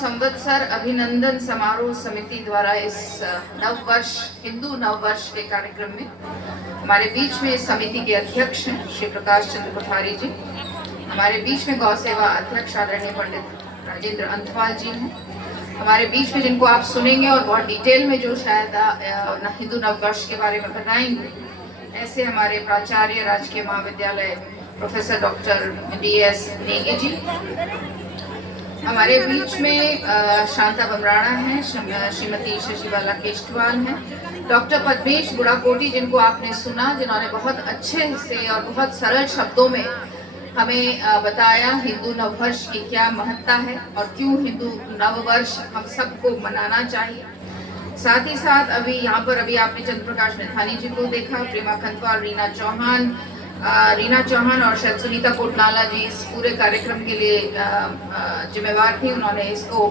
संवत्सर अभिनंदन समारोह समिति द्वारा इस नववर्ष हिंदू नववर्ष के कार्यक्रम में हमारे बीच में इस समिति के अध्यक्ष हैं श्री प्रकाश चंद्र कोठारी जी, हमारे बीच में गौ सेवा अध्यक्ष आदरणीय पंडित राजेंद्र अंथवाल जी हैं, हमारे बीच में जिनको आप सुनेंगे और बहुत डिटेल में जो शायद हिंदू नववर्ष के बारे में बताएंगे, ऐसे हमारे प्राचार्य राजकीय महाविद्यालय professor doctor DS Negi ji, हमारे बीच में शांता बमराणा हैं, श्रीमती शशिबाला केशवाल हैं, डॉक्टर पद्मेश बुढ़ाकोटी जिनको आपने सुना, जिन्होंने बहुत अच्छे से और बहुत सरल शब्दों में हमें बताया हिंदू नववर्ष की क्या महत्ता है और क्यों हिंदू नववर्ष हम सबको मनाना चाहिए। साथ ही साथ अभी आपने चंद्र प्रकाश मेधानी जी को देखा, प्रेमा खंतवाल, रीना चौहान और शायद सुनीता कोटनाला जी इस पूरे कार्यक्रम के लिए जिम्मेवार थी, उन्होंने इसको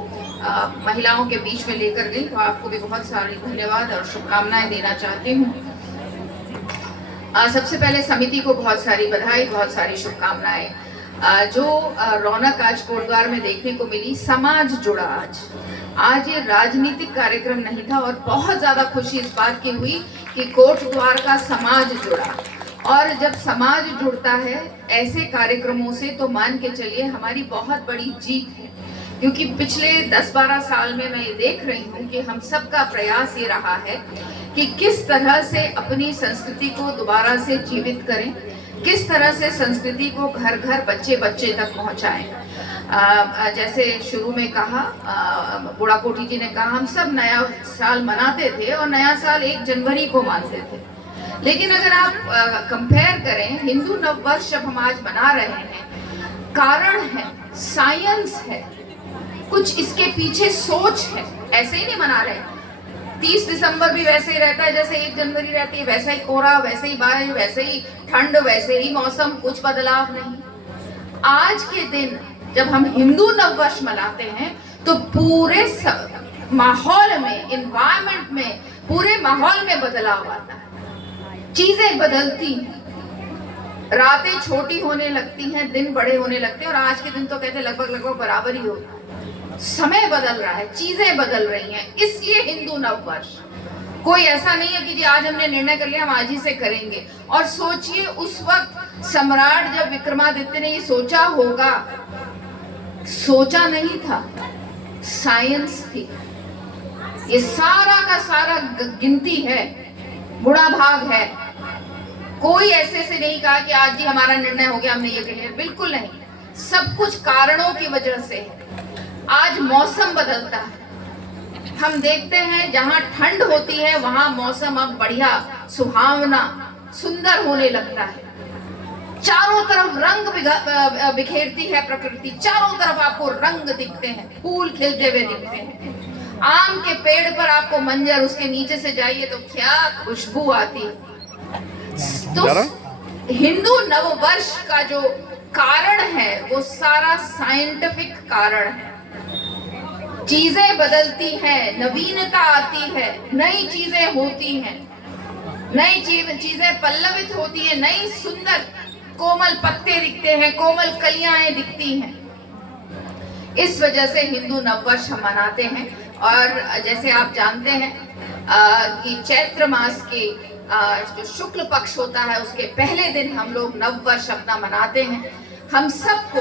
महिलाओं के बीच में लेकर गई, तो आपको भी बहुत सारी धन्यवाद और शुभकामनाएं देना चाहती हूँ। सबसे पहले समिति को बहुत सारी बधाई, बहुत सारी शुभकामनाएं। जो रौनक आज कोटद्वार में देखने को मिली, समाज जुड़ा आज ये राजनीतिक कार्यक्रम नहीं था और बहुत ज्यादा खुशी इस बात की हुई कि कोटद्वार का समाज जुड़ा, और जब समाज जुड़ता है ऐसे कार्यक्रमों से तो मान के चलिए हमारी बहुत बड़ी जीत है, क्योंकि पिछले 10-12 साल में मैं ये देख रही हूँ कि हम सबका प्रयास ये रहा है कि किस तरह से अपनी संस्कृति को दोबारा से जीवित करें, किस तरह से संस्कृति को घर घर बच्चे बच्चे तक पहुँचाएं। जैसे शुरू में कहा बुढ़ाकोटी जी ने कहा, हम सब नया साल मनाते थे और नया साल 1 जनवरी को मानते थे, लेकिन अगर आप कंपेयर करें, हिंदू नववर्ष जब हम आज मना रहे हैं, कारण है, साइंस है, कुछ इसके पीछे सोच है, ऐसे ही नहीं मना रहे। 30 दिसंबर भी वैसे ही रहता है जैसे 1 जनवरी रहती है, वैसा ही कोहरा, वैसे ही बारिश, वैसे ही ठंड, वैसे ही मौसम, कुछ बदलाव नहीं। आज के दिन जब हम हिंदू नववर्ष मनाते हैं तो पूरे माहौल में, इन्वायरमेंट में, पूरे माहौल में बदलाव आता है, चीजें बदलती हैं, रातें छोटी होने लगती हैं, दिन बड़े होने लगते हैं, और आज के दिन तो कहते लगभग बराबर ही होता है। समय बदल रहा है, चीजें बदल रही हैं, इसलिए हिंदू नववर्ष। कोई ऐसा नहीं है कि जी आज हमने निर्णय कर लिया हम आज ही से करेंगे। और सोचिए उस वक्त सम्राट जब विक्रमादित्य ने ये सोचा होगा, सोचा नहीं था, साइंस थी, ये सारा का सारा गिनती है, बुरा भाग है। कोई ऐसे से नहीं कहा कि आज जी हमारा निर्णय हो गया, हमने ये कर लिया, बिल्कुल नहीं। सब कुछ कारणों की वजह से है। आज मौसम बदलता है, हम देखते हैं जहां ठंड होती है वहां मौसम अब बढ़िया, सुहावना, सुंदर होने लगता है। चारों तरफ रंग बिखेरती है प्रकृति, चारों तरफ आपको रंग दिखते हैं, फूल खिलते हुए दिखते हैं। आम के पेड़ पर आपको मंजर, उसके नीचे से जाइए तो क्या खुशबू आती है। तो हिंदू नववर्ष का जो कारण है वो सारा साइंटिफिक कारण है। चीजें बदलती हैं, नवीनता आती है, नई चीजें होती हैं, नई चीजें पल्लवित होती हैं, नई सुंदर कोमल पत्ते दिखते हैं, कोमल कलियां दिखती हैं। इस वजह से हिंदू नववर्ष हम मनाते हैं। और जैसे आप जानते हैं कि चैत्र मास के जो शुक्ल पक्ष होता है उसके पहले दिन हम लोग नववर्ष अपना मनाते हैं। हम सबको,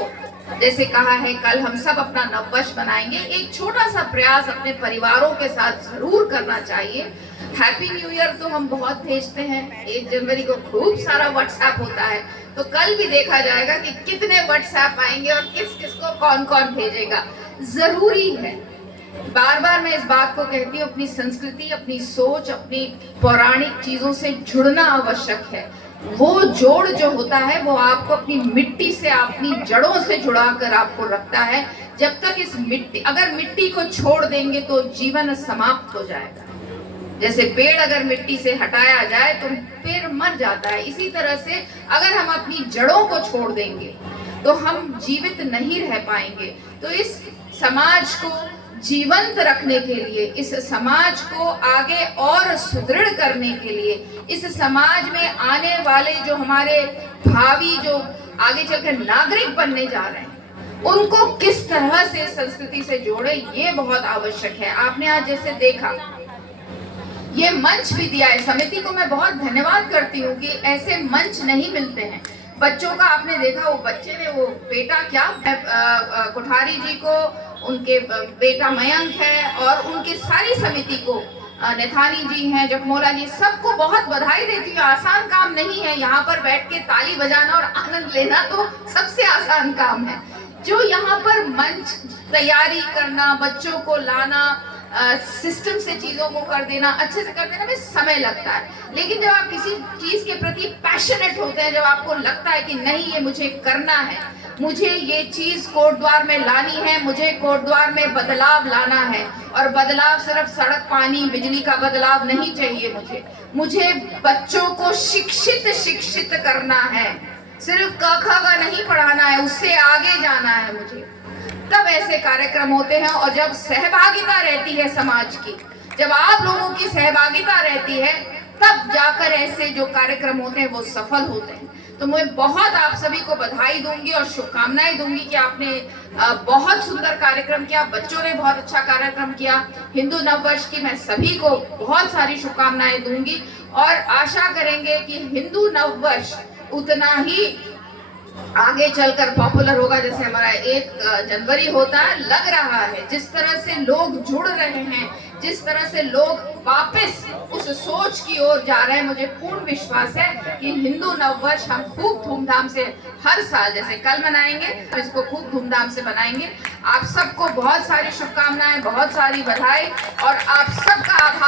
जैसे कहा है, कल हम सब अपना नववर्ष मनाएंगे। एक छोटा सा प्रयास अपने परिवारों के साथ जरूर करना चाहिए। हैप्पी न्यू ईयर तो हम बहुत भेजते हैं, 1 जनवरी को खूब सारा व्हाट्सएप होता है, तो कल भी देखा जाएगा कि कितने व्हाट्सएप आएंगे और किस किस को कौन कौन भेजेगा। जरूरी है, बार बार मैं इस बात को कहती हूँ, अपनी संस्कृति, अपनी सोच, अपनी पौराणिक चीजों से जुड़ना आवश्यक है। वो जोड़ जो होता है वो आपको अपनी मिट्टी से, अपनी जड़ों से जुड़ाकर आपको रखता है। जब तक इस मिट्टी, अगर मिट्टी को छोड़ देंगे तो जीवन समाप्त हो जाएगा। जैसे पेड़ अगर मिट्टी से हटाया जाए तो पेड़ मर जाता है, इसी तरह से अगर हम अपनी जड़ों को छोड़ देंगे तो हम जीवित नहीं रह पाएंगे। तो इस समाज को जीवंत रखने के लिए, इस समाज को आगे और सुदृढ़ करने के लिए, इस समाज में आने वाले जो हमारे भावी, जो आगे चलकर नागरिक बनने जा रहे हैं, उनको किस तरह से संस्कृति से जोड़े, ये बहुत आवश्यक है। आपने आज जैसे देखा, ये मंच भी दिया है, समिति को मैं बहुत धन्यवाद करती हूँ कि ऐसे मंच नहीं मिलते हैं। बच्चों का आपने देखा, वो बच्चे ने वो बेटा क्या कोठारी जी को, उनके बेटा मयंक है और उनकी सारी समिति को, नेथानी जी हैं, जखमोला जी, सबको बहुत बधाई देती हूँ। आसान काम नहीं है, यहाँ पर बैठ के ताली बजाना और आनंद लेना तो सबसे आसान काम है। जो यहाँ पर मंच तैयारी करना, बच्चों को लाना, सिस्टम से चीजों को कर देना, अच्छे से कर देना में समय लगता है। लेकिन जब आप किसी चीज के प्रति पैशनेट होते हैं, जब आपको लगता है कि नहीं ये मुझे करना है, मुझे ये चीज कोटद्वार में लानी है, मुझे कोटद्वार में बदलाव लाना है, और बदलाव सिर्फ सड़क, पानी, बिजली का बदलाव नहीं चाहिए, मुझे बच्चों को शिक्षित करना है, सिर्फ क ख ग नहीं पढ़ाना है, उससे आगे जाना है मुझे। तब ऐसे कार्यक्रम होते हैं, और जब सहभागिता रहती है समाज की, जब आप लोगों की सहभागिता रहती है, तब जाकर ऐसे जो कार्यक्रम होते हैं वो सफल होते हैं। तो मैं बहुत आप सभी को बधाई दूंगी और शुभकामनाएं दूंगी कि आपने बहुत सुंदर कार्यक्रम किया, बच्चों ने बहुत अच्छा कार्यक्रम किया। हिंदू नववर्ष की मैं सभी को बहुत सारी शुभकामनाएं दूंगी, और आशा करेंगे कि हिंदू नववर्ष उतना ही आगे चलकर पॉपुलर होगा जैसे हमारा 1 जनवरी होता है। लग रहा है जिस तरह से लोग जुड़ रहे हैं, जिस तरह से लोग वापस उस सोच की ओर जा रहे हैं, मुझे पूर्ण विश्वास है कि हिंदू नववर्ष हम खूब धूमधाम से हर साल जैसे कल मनाएंगे, इसको खूब धूमधाम से मनाएंगे। आप सबको बहुत सारी शुभकामनाएं, बहुत सारी बधाई, और आप सबका आभार।